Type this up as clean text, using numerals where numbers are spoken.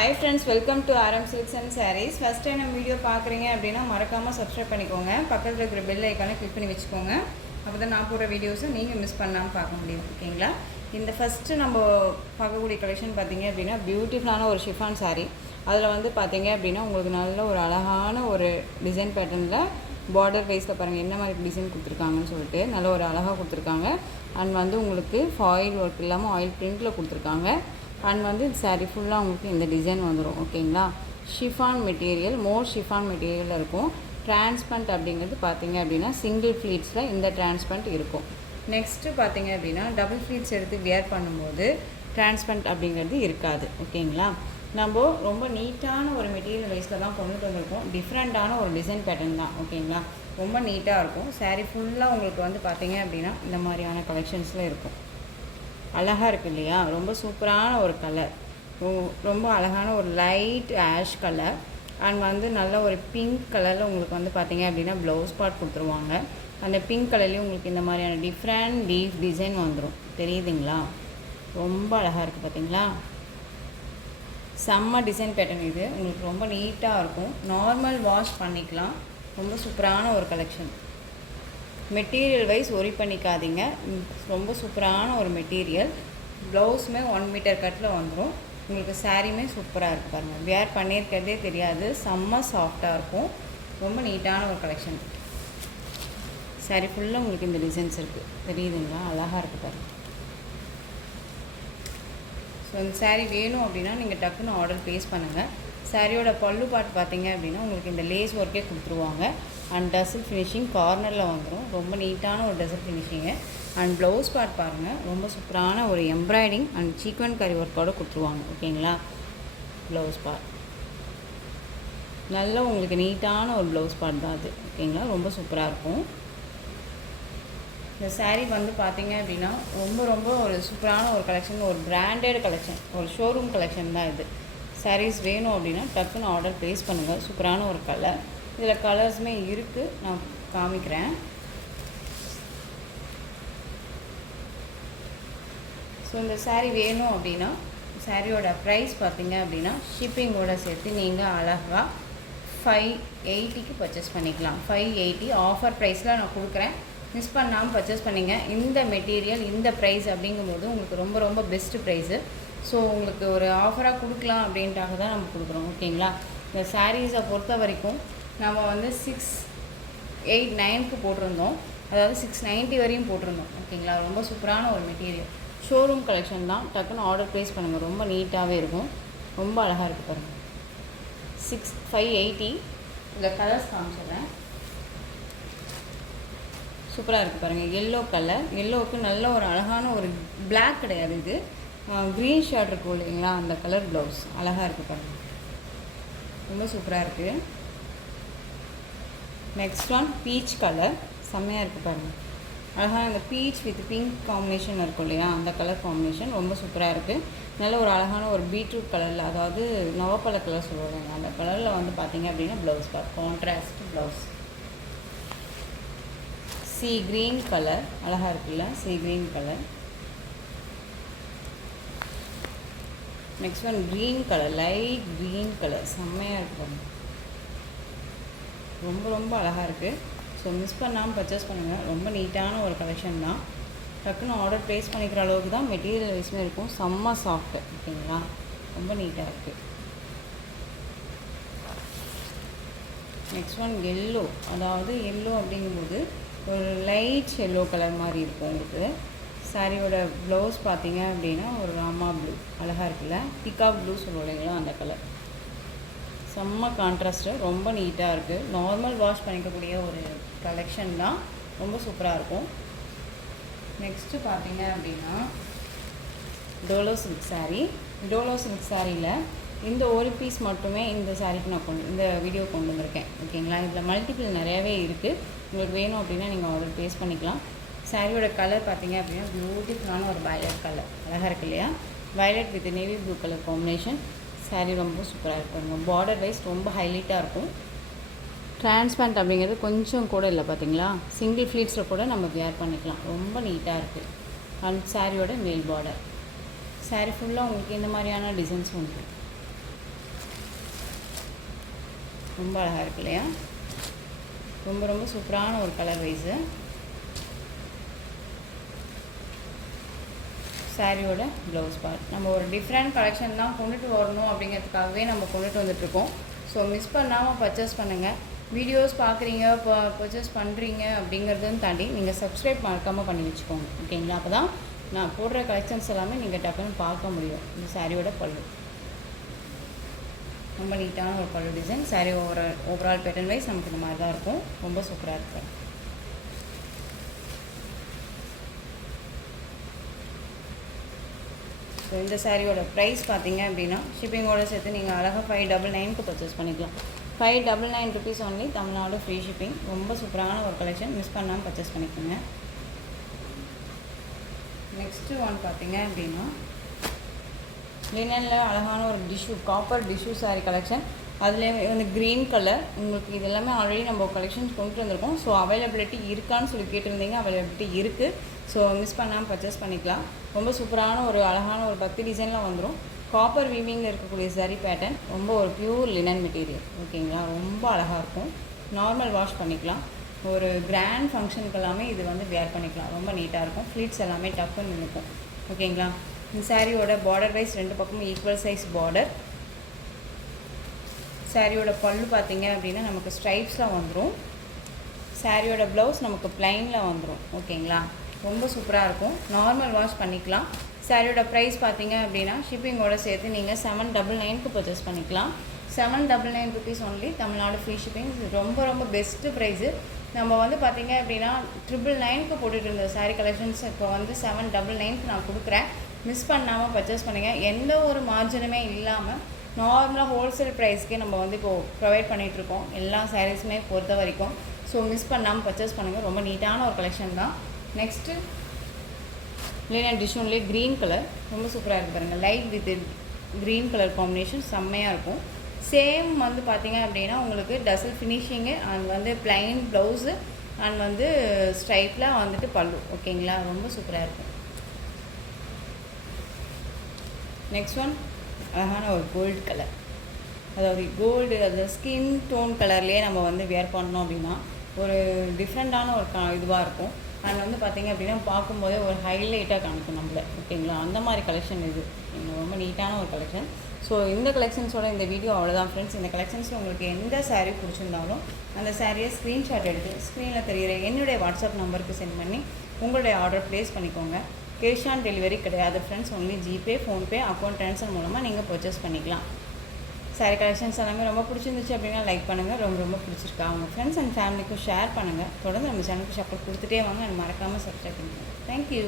Hi friends, welcome to RM Silks and Sarees. First time நம்ம video பார்க்குறீங்க அப்படின்னா மறக்காமல் சப்ஸ்கிரைப் பண்ணிக்கோங்க. பக்கத்தில் இருக்கிற பெல் ஐக்கானை கிளிக் பண்ணி வச்சுக்கோங்க. அப்போ தான் நான் போடுற வீடியோஸை நீங்கள் மிஸ் பண்ணாமல் பார்க்க முடியும். ஓகேங்களா? இந்த ஃபஸ்ட்டு நம்ம பார்க்கக்கூடிய கலெக்ஷன் பார்த்தீங்க அப்படின்னா பியூட்டிஃபுல்லான ஒரு ஷிஃபான் சாரீ. அதில் வந்து பார்த்தீங்க அப்படின்னா உங்களுக்கு நல்ல ஒரு அழகான ஒரு டிசைன் பேட்டர்னில் பார்டர் வைஸில் பாருங்கள் என்ன மாதிரி டிசைன் கொடுத்துருக்காங்கன்னு சொல்லிட்டு நல்ல ஒரு அழகாக கொடுத்துருக்காங்க. அண்ட் வந்து உங்களுக்கு ஃபாயில் ஒர்க் இல்லாமல் ஆயில் பிரிண்டில் கொடுத்துருக்காங்க. அண்ட் வந்து சாரீ ஃபுல்லாக உங்களுக்கு இந்த டிசைன் வந்துடும். ஓகேங்களா? ஷிஃபான் மெட்டீரியல், மோர் ஷிஃபான் மெட்டீரியலில் இருக்கும். டிரான்ஸ்பரண்ட் அப்படிங்கிறது பார்த்தீங்க அப்படின்னா சிங்கிள் ஃப்ளீட்ஸில் இந்த டிரான்ஸ்பரண்ட் இருக்கும். நெக்ஸ்ட்டு பார்த்தீங்க அப்படின்னா டபுள் ஃப்ளீட்ஸ் எடுத்து வியர் பண்ணும்போது டிரான்ஸ்பரண்ட் அப்படிங்கிறது இருக்காது. ஓகேங்களா? நம்ம ரொம்ப நீட்டான ஒரு மெட்டீரியல் வைஸில் தான் கொண்டுட்டு வந்திருக்கோம். டிஃப்ரெண்ட்டான ஒரு டிசைன் பேட்டர்ன் தான். ஓகேங்களா? ரொம்ப நீட்டாக இருக்கும். சாரீ ஃபுல்லாக உங்களுக்கு வந்து பார்த்தீங்க அப்படின்னா இந்த மாதிரியான கலெக்ஷன்ஸில் இருக்கும். அழகாக இருக்குது இல்லையா? ரொம்ப சூப்பரான ஒரு கலர், ரொம்ப அழகான ஒரு லைட் ஆஷ் கலர். அண்ட் வந்து நல்ல ஒரு பிங்க் கலரில் உங்களுக்கு வந்து பார்த்தீங்க அப்படின்னா ப்ளவுஸ் பார்ட் கொடுத்துருவாங்க. அந்த பிங்க் கலர்லேயும் உங்களுக்கு இந்த மாதிரியான டிஃப்ரெண்ட் லீஃப் டிசைன் வந்துடும். தெரியுதுங்களா? ரொம்ப அழகாக இருக்குது பார்த்தீங்களா? செம்ம டிசைன் பேட்டர்ன் இது. உங்களுக்கு ரொம்ப நீட்டாக இருக்கும். நார்மல் வாஷ் பண்ணிக்கலாம். ரொம்ப சூப்பரான ஒரு கலெக்ஷன். மெட்டீரியல் வைஸ் ஒரி பண்ணிக்காதீங்க. ரொம்ப சூப்பரான ஒரு மெட்டீரியல். ப்ளவுஸுமே 1 மீட்டர் கட்டில் வந்துடும். உங்களுக்கு சாரியுமே சூப்பராக இருக்குது பாருங்கள். வியர் பண்ணியிருக்கிறதே தெரியாது. செம்ம சாஃப்டாக இருக்கும். ரொம்ப நீட்டான ஒரு கலெக்ஷன். சாரி ஃபுல்லாக உங்களுக்கு இந்த டிசைன்ஸ் இருக்குது. தெரியுதுங்களா? அழகாக இருக்குது பாருங்கள். ஸோ இந்த சாரீ வேணும் அப்படின்னா நீங்கள் டக்குன்னு ஆர்டர் ப்ளேஸ் பண்ணுங்கள். சாரியோட பல்லு பார்ட் பார்த்தீங்க அப்படின்னா உங்களுக்கு இந்த லேஸ் ஒர்க்கே கொடுத்துருவாங்க. அண்ட் டசல் ஃபினிஷிங் கார்னரில் வந்துடும். ரொம்ப நீட்டான ஒரு டசல் ஃபினிஷிங்கு. அண்ட் ப்ளவுஸ் பார்ட் பாருங்கள். ரொம்ப சூப்பரான ஒரு எம்ப்ராய்டிங் அண்ட் சீக்வன் கரி ஒர்க்கோடு கொடுத்துருவாங்க. ஓகேங்களா? ப்ளவுஸ் பார்ட் நல்ல உங்களுக்கு நீட்டான ஒரு ப்ளவுஸ் பார்ட் தான் அது. ஓகேங்களா? ரொம்ப சூப்பராக இருக்கும். இந்த சாரீ வந்து பார்த்தீங்க அப்படின்னா ரொம்ப ஒரு சூப்பரான ஒரு கலெக்ஷன், ஒரு பிராண்டட் கலெக்ஷன், ஒரு ஷோரூம் கலெக்ஷன் தான் இது. சாரீஸ் வேணும் அப்படின்னா டக்குன்னு ஆர்டர் ப்ளேஸ் பண்ணுங்கள். சூப்பரான ஒரு கலர். இதில் கலர்ஸுமே இருக்குது, நான் காமிக்கிறேன். ஸோ இந்த சாரீ வேணும் அப்படின்னா சாரியோட ப்ரைஸ் பார்த்தீங்க அப்படின்னா ஷிப்பிங்கோடு சேர்த்து நீங்கள் அழகாக 580க்கு பர்ச்சேஸ் பண்ணிக்கலாம். 580 ஆஃபர் ப்ரைஸில் நான் கொடுக்குறேன். மிஸ் பண்ணாமல் பர்ச்சேஸ் பண்ணிங்க. இந்த மெட்டீரியல் இந்த ப்ரைஸ் அப்படிங்கும்போது உங்களுக்கு ரொம்ப பெஸ்ட்டு ப்ரைஸு. ஸோ உங்களுக்கு ஒரு ஆஃபராக கொடுக்கலாம் அப்படின்ட்டாக தான் நம்ம கொடுக்குறோம். ஓகேங்களா? இந்த சாரீஸை பொறுத்த வரைக்கும் நம்ம வந்து 689க்கு போட்டிருந்தோம். அதாவது 690 வரையும் போட்டிருந்தோம். ஓகேங்களா? ரொம்ப சூப்பரான ஒரு மெட்டீரியல். ஷோரூம் கலெக்ஷன் தான். டக்குன்னு ஆர்டர் ப்ளேஸ் பண்ணுங்கள். ரொம்ப நீட்டாகவே இருக்கும். ரொம்ப அழகாக இருக்குது பாருங்கள். 580. இந்த கலர்ஸ் காமிச்சிடுறேன். சூப்பராக இருக்குது பாருங்கள். Yellow colour. எல்லோவுக்கு நல்ல ஒரு அழகான ஒரு பிளாக் கிடையாது, இது க்ரீன் ஷர்ட் இருக்கும் இல்லைங்களா? அந்த கலர் ப்ளவுஸ் அழகாக இருக்குது பாருங்கள். ரொம்ப சூப்பராக இருக்குது. Next one peach colour. செம்மையாக இருக்குது பாருங்கள். அழகாக அந்த பீச் வித் பிங்க் காம்பினேஷன் இருக்கும் இல்லையா? அந்த கலர் காம்பினேஷன் ரொம்ப சூப்பராக இருக்குது. நல்ல ஒரு அழகான ஒரு பீட்ரூட் கலரில், அதாவது நவப்பழ கலர் சொல்லுவாங்க, அந்த கலரில் வந்து பார்த்தீங்க அப்படின்னா blouse part contrast blouse. C green colour அழகாக இருக்குல்ல? C green colour. Next one green colour, light green colour. செம்மையாக இருக்குது. ரொம்ப அழகாக இருக்குது. ஸோ மிஸ் பண்ணாமல் பர்ச்சேஸ் பண்ணுங்கள். ரொம்ப நீட்டான ஒரு கலெக்ஷன் தான். டக்குன்னு ஆர்டர் ப்ளேஸ் பண்ணிக்கிற அளவுக்கு தான் மெட்டீரியல் வைஸுமே இருக்கும். செம்ம சாஃப்ட்டு. ஓகேங்களா? ரொம்ப நீட்டாக இருக்குது. Next one yellow. அதாவது எல்லோ அப்படிங்கும்போது ஒரு லைட் எல்லோ கலர் மாதிரி இருக்கும் உங்களுக்கு. சாரியோட ப்ளவுஸ் பார்த்தீங்க அப்படின்னா ஒரு ராமா ப்ளூ அழகாக இருக்குல்ல? பிகாக் ப்ளூ சொல்லுவோம் இல்லைங்களா? அந்த கலர் செம்ம கான்ட்ராஸ்ட்டு. ரொம்ப நீட்டாக இருக்குது. நார்மல் வாஷ் பண்ணிக்கக்கூடிய ஒரு கலெக்ஷன் தான். ரொம்ப சூப்பராக இருக்கும். நெக்ஸ்ட்டு பார்த்தீங்க அப்படின்னா டோலோ சில்க் சாரீ. டோலோ சில்க் சாரியில் இந்த ஒரு பீஸ் மட்டுமே இந்த சாரீக்கு நான் இந்த வீடியோ கொண்டு வந்திருக்கேன். ஓகேங்களா? இதில் மல்டிபிள் நிறையாவே இருக்குது. உங்களுக்கு வேணும் அப்படின்னா நீங்கள் ஆர்டர் ப்ளேஸ் பண்ணிக்கலாம். சாரியோட கலர் பார்த்தீங்க அப்படின்னா பியூட்டிஃபுல்லான ஒரு வயலட் கலர். அழகாக இருக்குது இல்லையா? Violet with navy blue colour combination. Sari ரொம்ப சூப்பராக இருக்கும். பார்டர் வைஸ் ரொம்ப ஹைலைட்டாக இருக்கும். டிரான்ஸ்பரண்ட் அப்படிங்கிறது கொஞ்சம் கூட இல்லை பார்த்தீங்களா? சிங்கிள் ஃப்ளீட்ஸில் கூட நம்ம வியர் பண்ணிக்கலாம். ரொம்ப நீட்டாக இருக்குது. அண்ட் சாரியோட மேல் பார்டர். சாரீ ஃபுல்லாக உங்களுக்கு இந்த மாதிரியான டிசைன்ஸ் உண்டு. ரொம்ப அழகாக இருக்கு இல்லையா? ரொம்ப ரொம்ப சூப்பரான ஒரு கலர் வைஸு. சாரியோட ப்ளவுஸ் பார்ட். நம்ம ஒரு டிஃப்ரெண்ட் கலெக்ஷன் தான் கொண்டுட்டு வரணும் அப்படிங்கிறதுக்காகவே நம்ம கொண்டுட்டு வந்துட்ருக்கோம். ஸோ மிஸ் பண்ணாமல் பர்ச்சேஸ் பண்ணுங்கள். வீடியோஸ் பார்க்குறீங்க, பர்ச்சேஸ் பண்ணுறீங்க அப்படிங்கிறதுன்னு தாண்டி நீங்கள் சப்ஸ்கிரைப் மறக்காமல் பண்ணி வச்சுக்கோங்க. ஓகேங்களா? அப்போ தான் நான் போடுற கலெக்ஷன்ஸ் எல்லாமே நீங்கள் டக்குன்னு பார்க்க முடியும். இந்த சாரியோட பல்லு ரொம்ப நீட்டான ஒரு பல்லு design. Sorry overall pattern wise நமக்கு இந்த மாதிரி தான் இருக்கும். ரொம்ப சூப்பராக இருக்குது. ஸோ இந்த சாரியோட ப்ரைஸ் பார்த்தீங்க அப்படின்னா ஷிப்பிங்கோடு சேர்த்து நீங்கள் அழகாக 599க்கு பர்ச்சேஸ் பண்ணிக்கலாம். 599 rupees only, Tamil Nadu free shipping. ரொம்ப சூப்பரான ஒரு கலெக்ஷன், மிஸ் பண்ணாமல் பர்ச்சேஸ் பண்ணிக்கோங்க. நெக்ஸ்ட்டு ஒன் பார்த்தீங்க அப்படின்னா லினனில் அழகான ஒரு காப்பர் டிஷ்யூ சாரி கலெக்ஷன். அதுலேயே வந்து க்ரீன் கலர். உங்களுக்கு இது எல்லாமே ஆல்ரெடி நம்ம கலெக்ஷன்ஸ் கொண்டு வந்திருக்கோம். ஸோ அவைலபிலிட்டி இருக்கான்னு சொல்லி கேட்டிருந்தீங்க. அவைலபிலிட்டி இருக்குது. ஸோ மிஸ் பண்ணாமல் பர்ச்சேஸ் பண்ணிக்கலாம். ரொம்ப சூப்பரான ஒரு அழகான ஒரு பக்தி டிசைனில் வந்துடும். காப்பர் வீவிங்கில் இருக்கக்கூடிய சாரி பேட்டர்ன். ரொம்ப ஒரு பியூர் லினன் மெட்டீரியல். ஓகேங்களா? ரொம்ப அழகாக இருக்கும். நார்மல் வாஷ் பண்ணிக்கலாம். ஒரு கிராண்ட் ஃபங்க்ஷனுக்கு எல்லாமே இது வந்து வேர் பண்ணிக்கலாம். ரொம்ப நீட்டாக இருக்கும். ஃப்ளீட்ஸ் எல்லாமே டஃப்னு இருக்கும். ஓகேங்களா? இந்த சாரியோட பார்டர் வைஸ் 2 பக்கமும் ஈக்குவல் சைஸ் பார்டர். சாரியோட பல்லு பார்த்தீங்க அப்படின்னா நமக்கு ஸ்ட்ரைப்ஸில் வந்துடும். சாரியோட ப்ளவுஸ் நமக்கு ப்ளைனில் வந்துடும். ஓகேங்களா? ரொம்ப சூப்பராக இருக்கும். நார்மல் வாஷ் பண்ணிக்கலாம். சாரியோட ப்ரைஸ் பார்த்தீங்க அப்படின்னா ஷிப்பிங்கோடு சேர்த்து நீங்கள் 799க்கு பர்ச்சேஸ் பண்ணிக்கலாம். 799 rupees only, Tamil Nadu free shipping. ரொம்ப ரொம்ப பெஸ்ட்டு ப்ரைஸு. நம்ம வந்து பார்த்திங்க அப்படின்னா 999க்கு போட்டுட்டு இருந்த சாரீ கலெக்ஷன்ஸ் இப்போ வந்து 799க்கு நான் கொடுக்குறேன். மிஸ் பண்ணாமல் பர்ச்சேஸ் பண்ணுங்கள். எந்த ஒரு மார்ஜினுமே இல்லாமல் நார்மலாக ஹோல்சேல் ப்ரைஸ்க்கே நம்ம வந்து இப்போது ப்ரொவைட் பண்ணிகிட்ருக்கோம் எல்லா சாரீஸுமே பொறுத்த வரைக்கும். ஸோ மிஸ் பண்ணாமல் பர்ச்சேஸ் பண்ணுங்கள். ரொம்ப நீட்டான ஒரு கலெக்ஷன் தான். நெக்ஸ்ட்டு லினன் டிஷ்யூன்லேயே க்ரீன் கலர். ரொம்ப சூப்பராக இருக்குது பாருங்கள். Light with green colour combination செம்மையாக இருக்கும். சேம் வந்து பார்த்திங்க அப்படின்னா உங்களுக்கு டசல் ஃபினிஷிங்கு அண்ட் வந்து ப்ளைன் ப்ளவுஸு அண்ட் வந்து ஸ்ட்ரைப்பில் வந்துட்டு பல்லு. ஓகேங்களா? ரொம்ப சூப்பராக இருக்கும். நெக்ஸ்ட் ஒன் அழகான ஒரு கோல்டு கலர். அதாவது கோல்டு அந்த ஸ்கின் டோன் கலர்லேயே நம்ம வந்து வேர் பண்ணோம் அப்படின்னா ஒரு டிஃப்ரெண்ட்டான ஒரு இதுவாக இருக்கும். அண்ட் வந்து பார்த்திங்க அப்படின்னா பார்க்கும்போதே ஒரு ஹைலைட்டாக காமிக்கும் நம்மள. ஓகேங்களா? அந்த மாதிரி கலெக்ஷன் இது ரொம்ப நீட்டான ஒரு கலெக்ஷன். ஸோ இந்த கலெக்ஷன்ஸோட இந்த வீடியோ அவ்வளோதான் ஃப்ரெண்ட்ஸ். இந்த கலெக்ஷன்ஸில் உங்களுக்கு எந்த சாரீ பிடிச்சிருந்தாலும் அந்த சாரியை ஸ்க்ரீன்ஷாட் எடுத்து ஸ்க்ரீனில் தெரிகிற என்னுடைய வாட்ஸ்அப் நம்பருக்கு சென்ட் பண்ணி உங்களுடைய ஆர்டர் ப்ளேஸ் பண்ணிக்கோங்க. கேஷ் ஆன் டெலிவரி கிடையாது friends. Only GPay, PhonePe, account transfer மூலமாக நீங்கள் பர்ச்சேஸ் பண்ணிக்கலாம். சாரீ கலெக்ஷன்ஸ் எல்லாமே ரொம்ப பிடிச்சிருந்துச்சு அப்படின்னா லைக் பண்ணுங்கள். ரொம்ப ரொம்ப பிடிச்சிருக்கா உங்கள் ஃப்ரெண்ட்ஸ் அண்ட் ஃபேமிலிக்கும் ஷேர் பண்ணுங்கள். தொடர்ந்து நம்ம சேனலுக்கு சப்போர்ட் கொடுத்துட்டே வாங்க. மறக்காமல் சப்ஸ்கிரைப் பண்ணுங்கள். தேங்க்யூ.